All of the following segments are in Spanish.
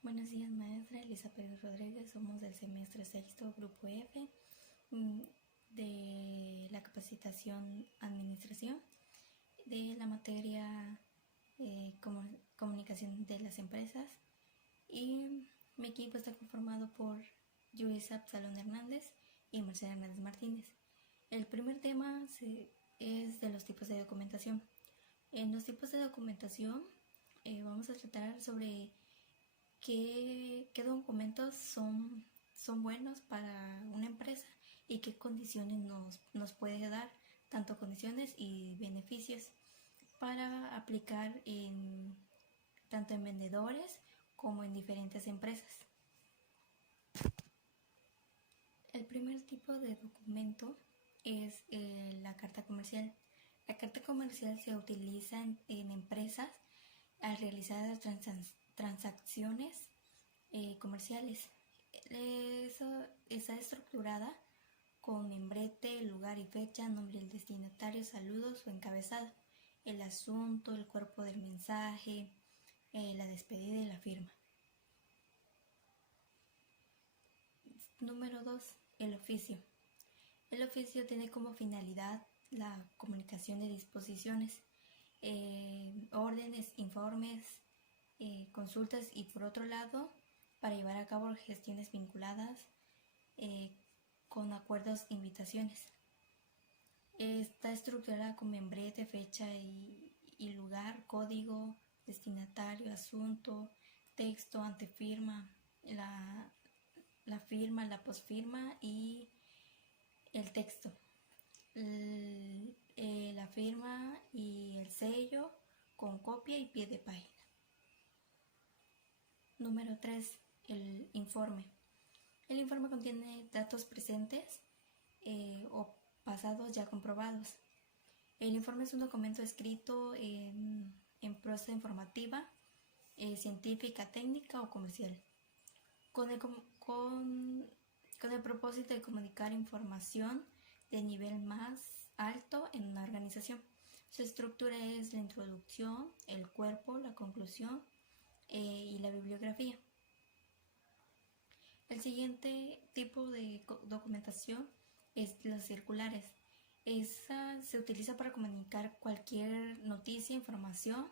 Buenos días, maestra Elisa Pérez Rodríguez. Somos del semestre sexto, grupo F, mm, de la capacitación administración, de la materia comunicación de las empresas. Y mi equipo está conformado por Luis Absalón Hernández y Marcela Hernández Martínez. El primer tema es de los tipos de documentación. En los tipos de documentación vamos a tratar sobre qué documentos son buenos para una empresa y qué condiciones nos puede dar, tanto condiciones y beneficios para aplicar tanto en vendedores como en diferentes empresas. El primer tipo de documento es la carta comercial. La carta comercial se utiliza en empresas al realizar transacciones comerciales. Está estructurada con membrete, lugar y fecha, nombre del destinatario, saludos o encabezado, el asunto, el cuerpo del mensaje, la despedida y la firma. Número 2. El oficio. El oficio tiene como finalidad la comunicación de disposiciones, órdenes, informes, consultas y por otro lado para llevar a cabo gestiones vinculadas con acuerdos e invitaciones. Está estructurada con membrete, fecha y lugar, código, destinatario, asunto, texto, antefirma, la firma, la posfirma y el texto. La firma y el sello con copia y pie de página. Número 3. El informe. El informe contiene datos presentes o pasados ya comprobados. El informe es un documento escrito en prosa informativa, científica, técnica o comercial, con el propósito de comunicar información de nivel más alto en una organización. Su estructura es la introducción, el cuerpo, la conclusión y la bibliografía. El siguiente tipo de documentación es las circulares. Esa se utiliza para comunicar cualquier noticia, información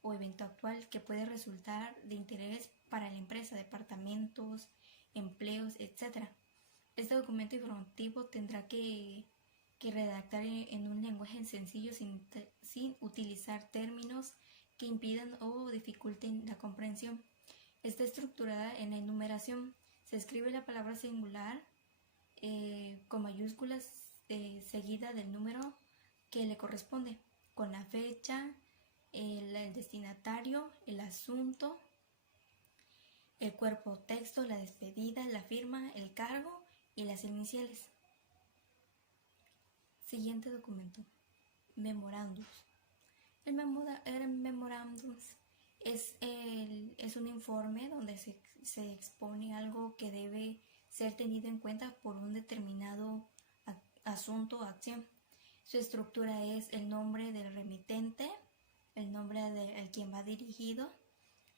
o evento actual que puede resultar de interés para la empresa, departamentos, empleos, etc. Este documento informativo tendrá que redactar en un lenguaje sencillo sin utilizar términos que impidan o dificulten la comprensión. Está estructurada en la enumeración. Se escribe la palabra singular con mayúsculas seguida del número que le corresponde, con la fecha, el destinatario, el asunto, el cuerpo texto, la despedida, la firma, el cargo y las iniciales. Siguiente documento. Memorándums. El memorándums es un informe donde se expone algo que debe ser tenido en cuenta por un determinado asunto o acción. Su estructura es el nombre del remitente, el nombre al quien va dirigido,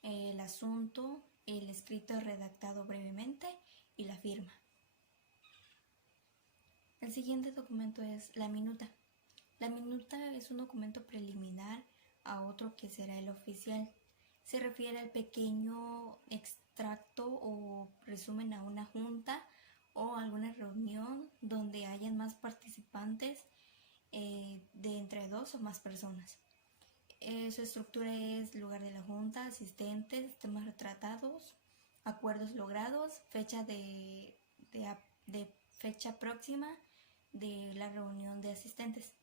el asunto, el escrito redactado brevemente y la firma. El siguiente documento es la minuta. La minuta es un documento preliminar a otro que será el oficial. Se refiere al pequeño extracto o resumen a una junta o alguna reunión donde hayan más participantes de entre 2 o más personas. Su estructura es lugar de la junta, asistentes, temas retratados, acuerdos logrados, fecha de fecha próxima de la reunión de asistentes.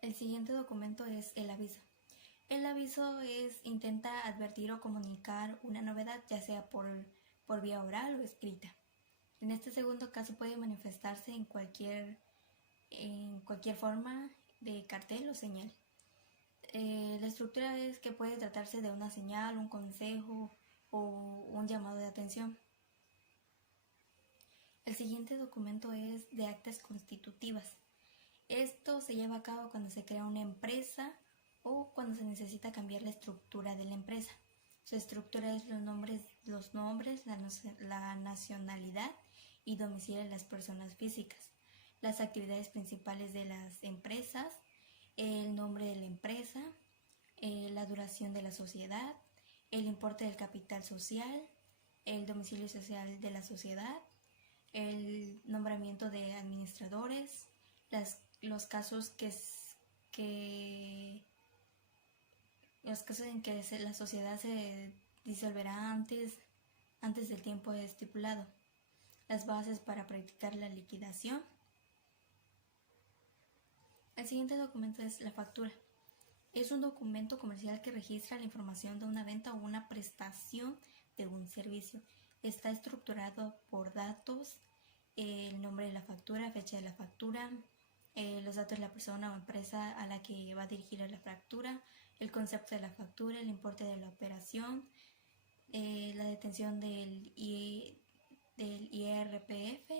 El siguiente documento es el aviso. El aviso intenta advertir o comunicar una novedad, ya sea por vía oral o escrita. En este segundo caso puede manifestarse en cualquier forma de cartel o señal. La estructura es que puede tratarse de una señal, un consejo o un llamado de atención. El siguiente documento es de actas constitutivas. Esto se lleva a cabo cuando se crea una empresa o cuando se necesita cambiar la estructura de la empresa. Su estructura es los nombres, la nacionalidad y domicilio de las personas físicas, las actividades principales de las empresas, el nombre de la empresa, la duración de la sociedad, el importe del capital social, el domicilio social de la sociedad, el nombramiento de administradores, los casos en que la sociedad se disolverá antes del tiempo estipulado, las bases para practicar la liquidación. El siguiente documento es la factura. Es un documento comercial que registra la información de una venta o una prestación de un servicio. Está estructurado por datos, el nombre de la factura, fecha de la factura, los datos de la persona o empresa a la que va dirigida la factura, el concepto de la factura, el importe de la operación, la detención del IRPF,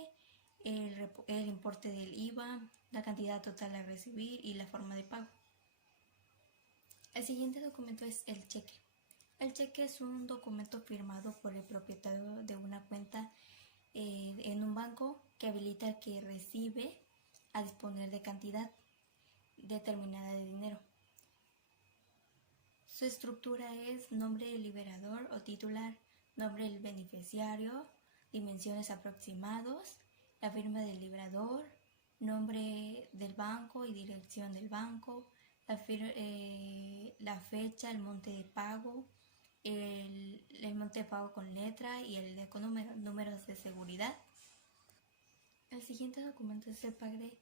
el importe del IVA, la cantidad total a recibir y la forma de pago. El siguiente documento es el cheque. El cheque es un documento firmado por el propietario de una cuenta en un banco que habilita al que recibe a disponer de cantidad determinada de dinero. Su estructura es nombre del liberador o titular, nombre del beneficiario, dimensiones aproximados, la firma del liberador, nombre del banco y dirección del banco, la fecha, el monte de pago, el monte de pago con letra y el de con números de seguridad. El siguiente documento es el pagaré.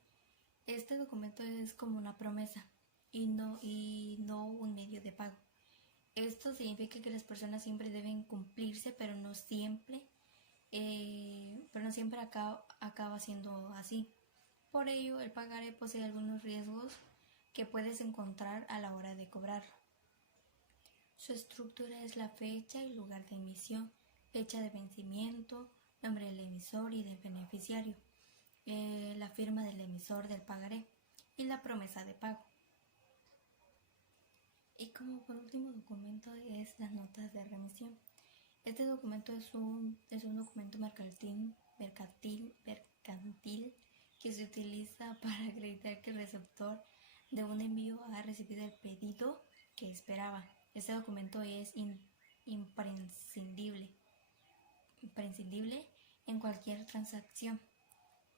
Este documento es como una promesa y no un medio de pago. Esto significa que las personas siempre deben cumplirse, pero no siempre acaba siendo así. Por ello, el pagaré posee algunos riesgos que puedes encontrar a la hora de cobrarlo. Su estructura es la fecha y lugar de emisión, fecha de vencimiento, nombre del emisor y del beneficiario, la firma del emisor del pagaré y la promesa de pago. Y como por último documento es las notas de remisión. Este documento es un documento mercantil que se utiliza para acreditar que el receptor de un envío ha recibido el pedido que esperaba. Este documento es imprescindible en cualquier transacción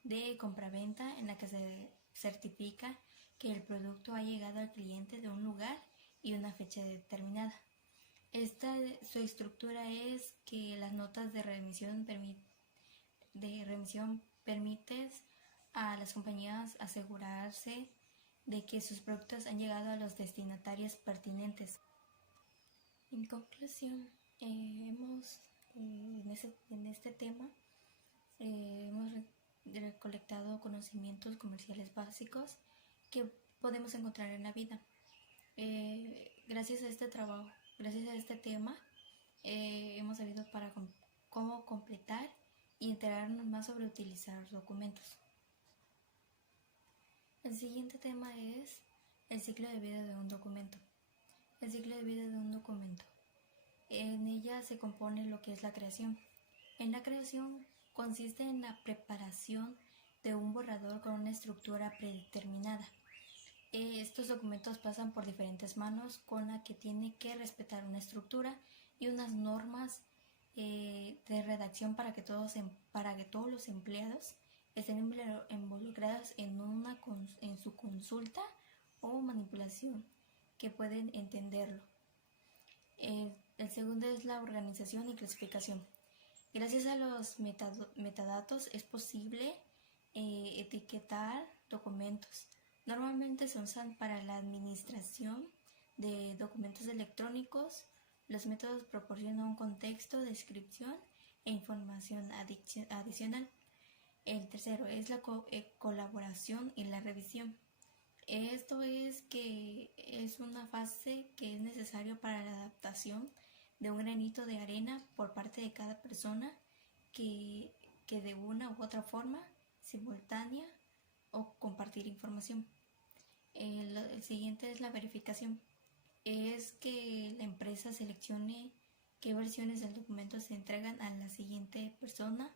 de compraventa en la que se certifica que el producto ha llegado al cliente de un lugar y una fecha determinada. Su estructura es que las notas de remisión permiten a las compañías asegurarse de que sus productos han llegado a los destinatarios pertinentes. En conclusión, hemos en este tema hemos recolectado conocimientos comerciales básicos que podemos encontrar en la vida. Gracias a este trabajo, gracias a este tema, hemos sabido cómo completar y enterarnos más sobre utilizar documentos. El siguiente tema es el ciclo de vida de un documento. El ciclo de vida de un documento. En ella se compone lo que es la creación. En la creación consiste en la preparación de un borrador con una estructura predeterminada. Estos documentos pasan por diferentes manos con la que tiene que respetar una estructura y unas normas de redacción para que todos los empleados estén involucrados en su consulta o manipulación, que pueden entenderlo. El segundo es la organización y clasificación. Gracias a los metadatos es posible etiquetar documentos. Normalmente se usan para la administración de documentos electrónicos. Los métodos proporcionan un contexto, descripción e información adicional. El tercero es la colaboración y la revisión. Esto es que es una fase que es necesaria para la adaptación de un granito de arena por parte de cada persona que de una u otra forma simultánea o compartir información. El siguiente es la verificación. es que la empresa seleccione qué versiones del documento se entregan a la siguiente persona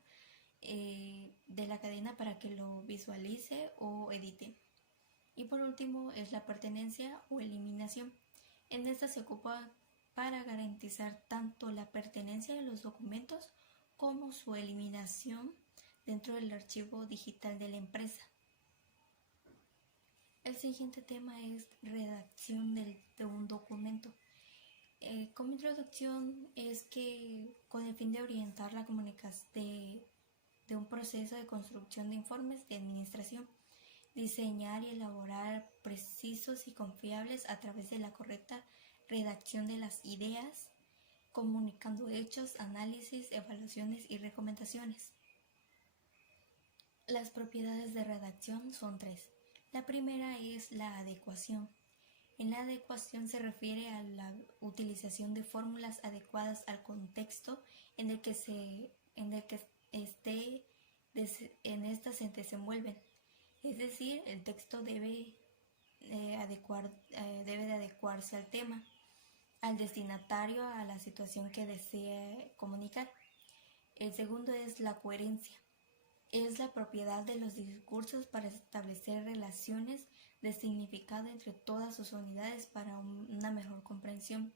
de la cadena para que lo visualice o edite. Y por último es la pertenencia o eliminación. En esta se ocupa para garantizar tanto la pertenencia de los documentos como su eliminación dentro del archivo digital de la empresa. El siguiente tema es redacción de un documento. Como introducción es que con el fin de orientar la comunicación de un proceso de construcción de informes de administración, diseñar y elaborar precisos y confiables a través de la correcta redacción de las ideas, comunicando hechos, análisis, evaluaciones y recomendaciones. Las propiedades de redacción son 3. La primera es la adecuación. En la adecuación se refiere a la utilización de fórmulas adecuadas al contexto en el que en esta se desenvuelven. Es decir, el texto debe de adecuarse al tema, al destinatario, a la situación que desee comunicar. El segundo es la coherencia. Es la propiedad de los discursos para establecer relaciones de significado entre todas sus unidades para una mejor comprensión.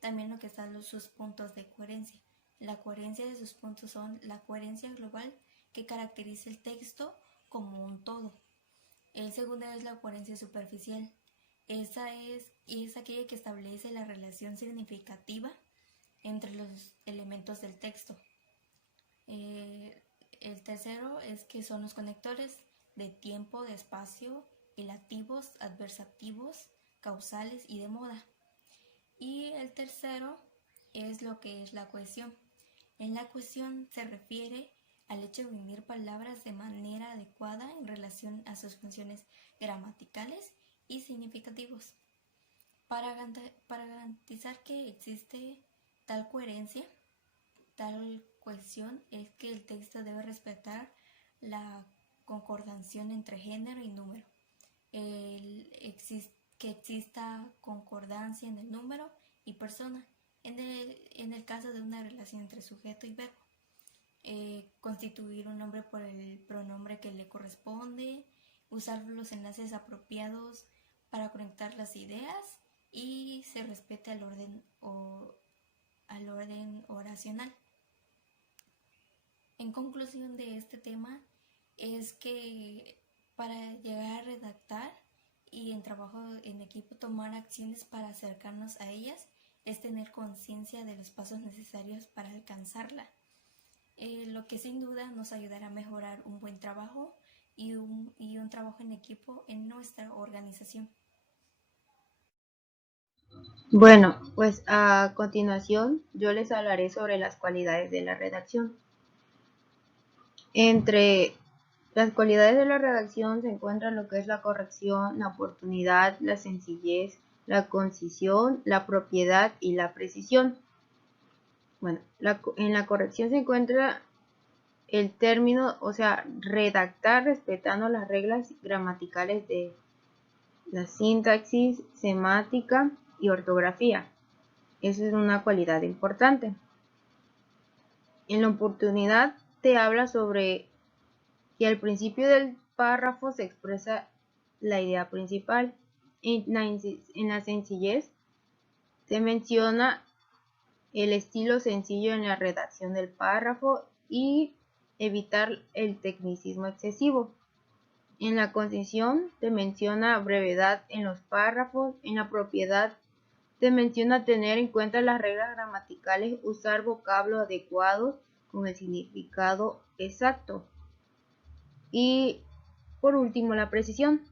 También lo que están sus puntos de coherencia. La coherencia de sus puntos son la coherencia global que caracteriza el texto como un todo. El segundo es la coherencia superficial. Esa es aquella que establece la relación significativa entre los elementos del texto. El tercero es que son los conectores de tiempo, de espacio, ilativos, adversativos, causales y de moda. Y el tercero es lo que es la cohesión. En la cohesión se refiere al hecho de unir palabras de manera adecuada en relación a sus funciones gramaticales y significativos. Para garantizar que existe tal coherencia, tal cohesión, es que el texto debe respetar la concordancia entre género y número, que exista concordancia en el número y persona, en el caso de una relación entre sujeto y verbo, constituir un nombre por el pronombre que le corresponde, usar los enlaces apropiados para conectar las ideas y se respete al orden oracional. En conclusión de este tema es que para llegar a redactar y en trabajo en equipo tomar acciones para acercarnos a ellas es tener conciencia de los pasos necesarios para alcanzarla, lo que sin duda nos ayudará a mejorar un buen trabajo y un trabajo en equipo en nuestra organización. Bueno, pues a continuación yo les hablaré sobre las cualidades de la redacción. Entre las cualidades de la redacción se encuentran lo que es la corrección, la oportunidad, la sencillez, la concisión, la propiedad y la precisión. Bueno, en la corrección se encuentra el término, o sea, redactar respetando las reglas gramaticales de la sintaxis, semántica y ortografía. Esa es una cualidad importante. En la oportunidad te habla sobre que al principio del párrafo se expresa la idea principal. En la sencillez se menciona el estilo sencillo en la redacción del párrafo y evitar el tecnicismo excesivo. En la concisión se menciona brevedad en los párrafos. En la propiedad se menciona tener en cuenta las reglas gramaticales, usar vocablos adecuados con el significado exacto. Y por último, la precisión.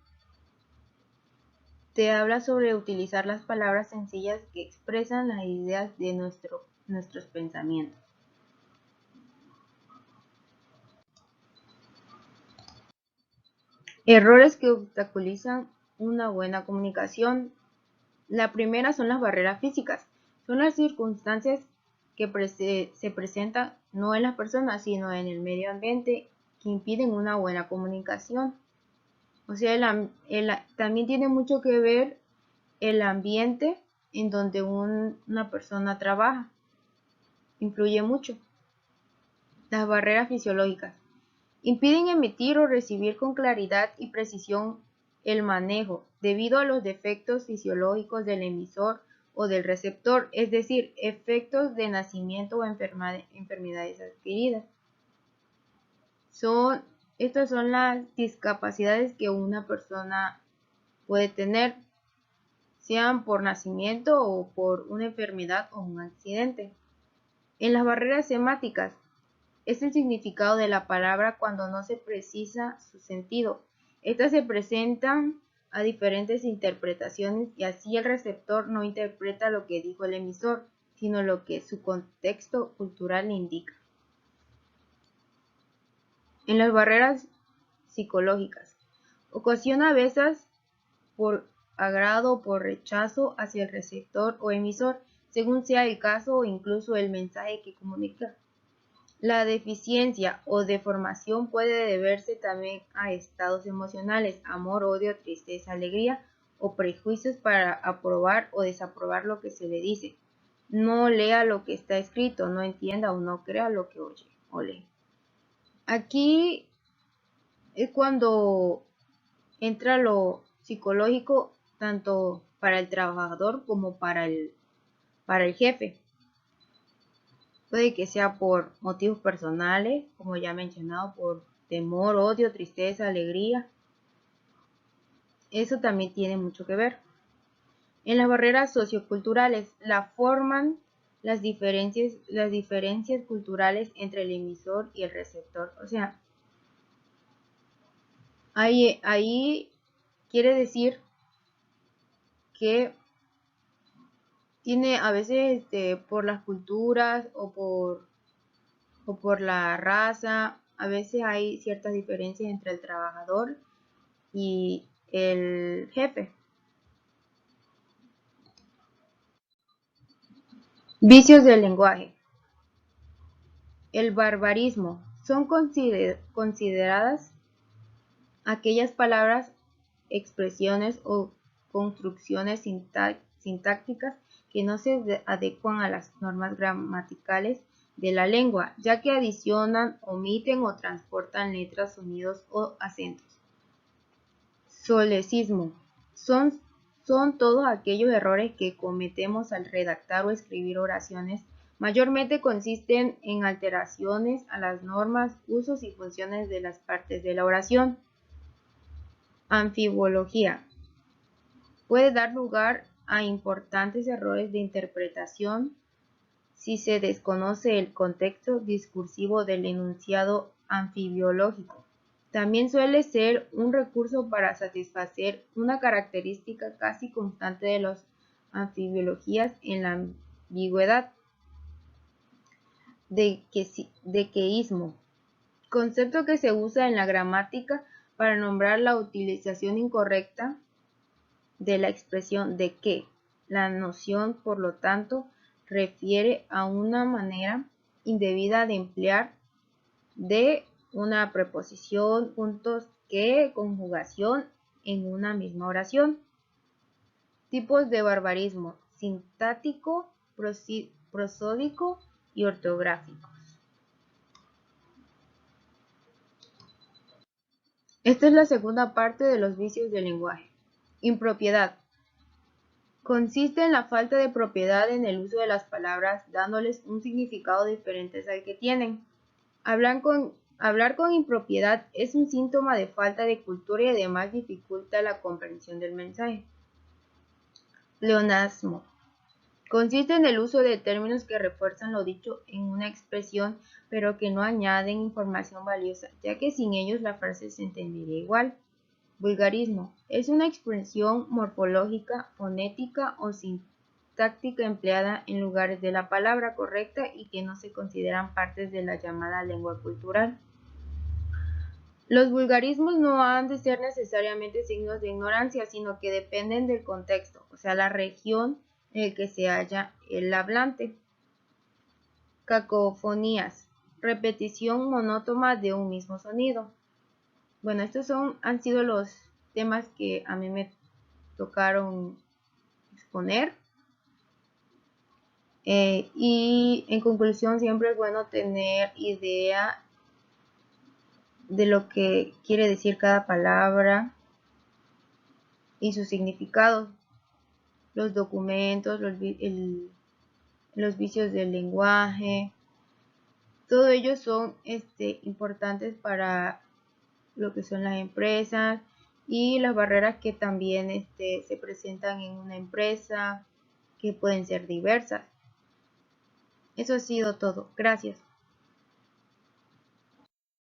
Te habla sobre utilizar las palabras sencillas que expresan las ideas de nuestros pensamientos. Errores que obstaculizan una buena comunicación. La primera son las barreras físicas. Son las circunstancias que se presentan no en las personas, sino en el medio ambiente que impiden una buena comunicación. O sea, también tiene mucho que ver el ambiente en donde una persona trabaja. Influye mucho. Las barreras fisiológicas. Impiden emitir o recibir con claridad y precisión el manejo, debido a los defectos fisiológicos del emisor o del receptor, es decir, efectos de nacimiento o enfermedades adquiridas. Estas son las discapacidades que una persona puede tener, sean por nacimiento o por una enfermedad o un accidente. En las barreras semáticas, es el significado de la palabra cuando no se precisa su sentido. Estas se presentan a diferentes interpretaciones y así el receptor no interpreta lo que dijo el emisor, sino lo que su contexto cultural indica. En las barreras psicológicas, ocasiona a veces por agrado o por rechazo hacia el receptor o emisor, según sea el caso o incluso el mensaje que comunica. La deficiencia o deformación puede deberse también a estados emocionales, amor, odio, tristeza, alegría o prejuicios para aprobar o desaprobar lo que se le dice. No lea lo que está escrito, no entienda o no crea lo que oye o lee. Aquí es cuando entra lo psicológico tanto para el trabajador como para el jefe. Puede que sea por motivos personales, como ya he mencionado, por temor, odio, tristeza, alegría. Eso también tiene mucho que ver. En las barreras socioculturales la forman las diferencias culturales entre el emisor y el receptor. O sea, ahí quiere decir que tiene a veces por las culturas o por la raza, a veces hay ciertas diferencias entre el trabajador y el jefe. Vicios del lenguaje. El barbarismo son consideradas aquellas palabras, expresiones o construcciones sintácticas que no se adecuan a las normas gramaticales de la lengua, ya que adicionan, omiten o transportan letras, sonidos o acentos. Solecismo. Son todos aquellos errores que cometemos al redactar o escribir oraciones. Mayormente consisten en alteraciones a las normas, usos y funciones de las partes de la oración. Anfibología. Puede dar lugar a importantes errores de interpretación si se desconoce el contexto discursivo del enunciado anfibológico. También suele ser un recurso para satisfacer una característica casi constante de las anfibologías en la ambigüedad. Dequeísmo. Concepto que se usa en la gramática para nombrar la utilización incorrecta de la expresión de que. La noción, por lo tanto, refiere a una manera indebida de emplear de una preposición, puntos que, conjugación en una misma oración. Tipos de barbarismo: sintáctico, prosódico y ortográficos. Esta es la segunda parte de los vicios del lenguaje. Impropiedad. Consiste en la falta de propiedad en el uso de las palabras, dándoles un significado diferente al que tienen. Hablar con impropiedad es un síntoma de falta de cultura y además dificulta la comprensión del mensaje. Pleonasmo. Consiste en el uso de términos que refuerzan lo dicho en una expresión, pero que no añaden información valiosa, ya que sin ellos la frase se entendería igual. Vulgarismo. Es una expresión morfológica, fonética o sintáctica empleada en lugar de la palabra correcta y que no se consideran partes de la llamada lengua cultural. Los vulgarismos no han de ser necesariamente signos de ignorancia, sino que dependen del contexto, o sea, la región en el que se halla el hablante. Cacofonías. Repetición monótona de un mismo sonido. Bueno, estos han sido los temas que a mí me tocaron exponer. Y en conclusión, siempre es bueno tener idea de lo que quiere decir cada palabra y su significado. Los documentos, los vicios del lenguaje, todo ello son importantes para lo que son las empresas y las barreras que también se presentan en una empresa, que pueden ser diversas. Eso ha sido todo. Gracias.